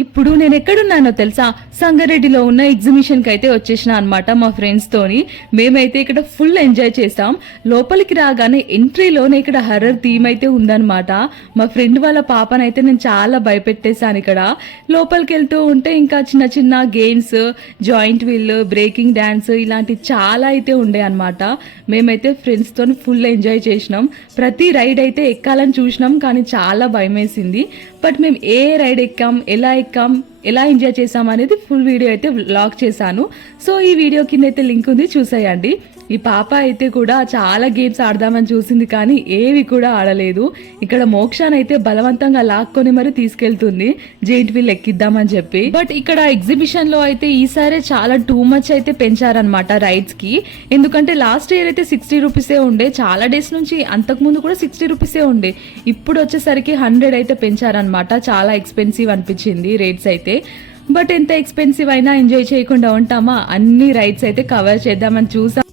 ఇప్పుడు నేను ఎక్కడున్నానో తెలుసా, సంగారెడ్డిలో ఉన్న ఎగ్జిబిషన్ కి అయితే వచ్చేసిన అనమాట మా ఫ్రెండ్స్ తోని. మేమైతే ఇక్కడ ఫుల్ ఎంజాయ్ చేసాం. లోపలికి రాగానే ఎంట్రీలోనే ఇక్కడ హర్రర్ థీమ్ అయితే ఉందన్నమాట. మా ఫ్రెండ్ వాళ్ళ పాపనైతే నేను చాలా భయపెట్టేశాను. ఇక్కడ లోపలికి వెళ్తూ ఉంటే ఇంకా చిన్న చిన్న games, giant wheel, breaking dance ఇలాంటి చాలా అయితే ఉండే అనమాట. మేమైతే ఫ్రెండ్స్ తోని ఫుల్ ఎంజాయ్ చేసినాం. ప్రతి రైడ్ అయితే ఎక్కాలని చూసినాం, కానీ చాలా భయం వేసింది. బట్ మేము ఏ రైడ్ ఎక్కాం, ఎలా ఎంజాయ్ చేసాం అనేది ఫుల్ వీడియో అయితే వ్లాగ్ చేశాను. సో ఈ వీడియో కింద అయితే లింక్ ఉంది, చూసేయండి. ఈ పాప అయితే కూడా చాలా గేమ్స్ ఆడదామని చూసింది, కానీ ఏవి కూడా ఆడలేదు. ఇక్కడ మోక్షాన్ అయితే బలవంతంగా లాక్కొని మరి తీసుకెళ్తుంది జెయింట్ వీల్ ఎక్కిద్దామని చెప్పి. బట్ ఇక్కడ ఎగ్జిబిషన్ లో అయితే ఈసారి చాలా టూ మచ్ అయితే పెంచారనమాట రైడ్స్ కి. ఎందుకంటే లాస్ట్ ఇయర్ అయితే 60 రూపీసే ఉండే, చాలా డేస్ నుంచి అంతకు ముందు కూడా 60 రూపీసే ఉండే. ఇప్పుడు వచ్చేసరికి 100 అయితే పెంచారనమాట. చాలా ఎక్స్పెన్సివ్ అనిపించింది రేట్స్ అయితే. బట్ ఎంత ఎక్స్పెన్సివ్ అయినా ఎంజాయ్ చేయకుండా ఉంటామా, అన్ని రైడ్స్ అయితే కవర్ చేద్దామని చూసాం.